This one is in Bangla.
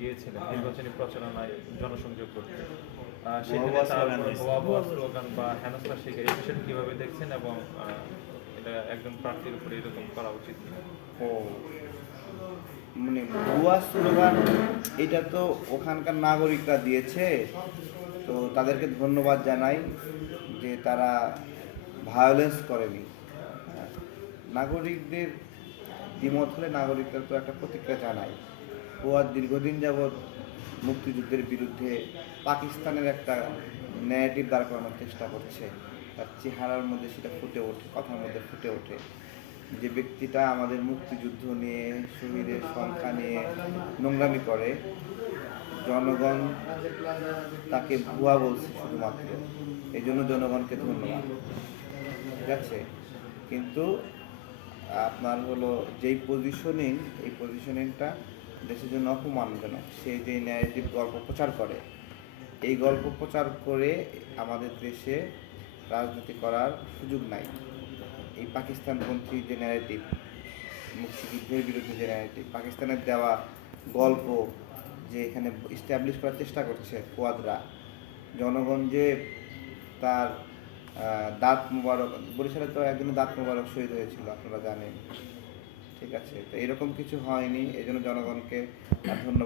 গিয়েছিলেন নির্বাচনী প্রচারণায় জনসংযোগ করতে। সেখানে তার ভুয়া স্লোগান বা হেনস্থার শিকার এই বিষয়টি কীভাবে দেখছেন এবং এটা একজন প্রার্থীর উপরে এরকম করা উচিত কিনা? ও মানে ভুয়া স্লোগান, এটা তো ওখানকার নাগরিকরা দিয়েছে, তো তাদেরকে ধন্যবাদ জানাই যে তারা ভায়োলেন্স করেনি। হ্যাঁ, নাগরিকদের দ্বিমত হলে নাগরিকরা তো একটা প্রতিক্রিয়া জানায়। ফুয়াদ দীর্ঘদিন যাবৎ মুক্তিযুদ্ধের বিরুদ্ধে পাকিস্তানের একটা ন্যারেটিভ দাঁড় করানোর চেষ্টা করছে। তার চেহারার মধ্যে সেটা ফুটে ওঠে, কথার মধ্যে ফুটে ওঠে যে ব্যক্তিটা আমাদের মুক্তিযুদ্ধ নিয়ে, শহীদের সংখ্যা নিয়ে নোংরামি করে। জনগণ তাকে ভুয়া বলছে শুধুমাত্র, এই জন্য জনগণকে ধন্যবাদ। ঠিক আছে, কিন্তু আপনার হলো যেই পজিশনিং, এই পজিশনিংটা দেশের জন্য অপমানজনক। সে যে ন্যারেটিভ গল্প প্রচার করে, এই গল্প প্রচার করে আমাদের দেশে রাজনীতি করার সুযোগ নাই। এই পাকিস্তানপন্থী যে ন্যারেটিভ, মুক্তিযুদ্ধের বিরুদ্ধে যে ন্যারেটিভ, পাকিস্তানের দেওয়া গল্প যে এখানে ইস্টাবলিশ করার চেষ্টা করছে ফুয়াদরা, জনগণ যে তার দাঁত মুবারক, বরিশালে তো একজনের দাঁত মুবারক শহীদ হয়েছিল, আপনারা জানেন। ঠিক আছে, তো এরকম কিছু হয়নি, এই জন্য জনগণকে ধন্যবাদ।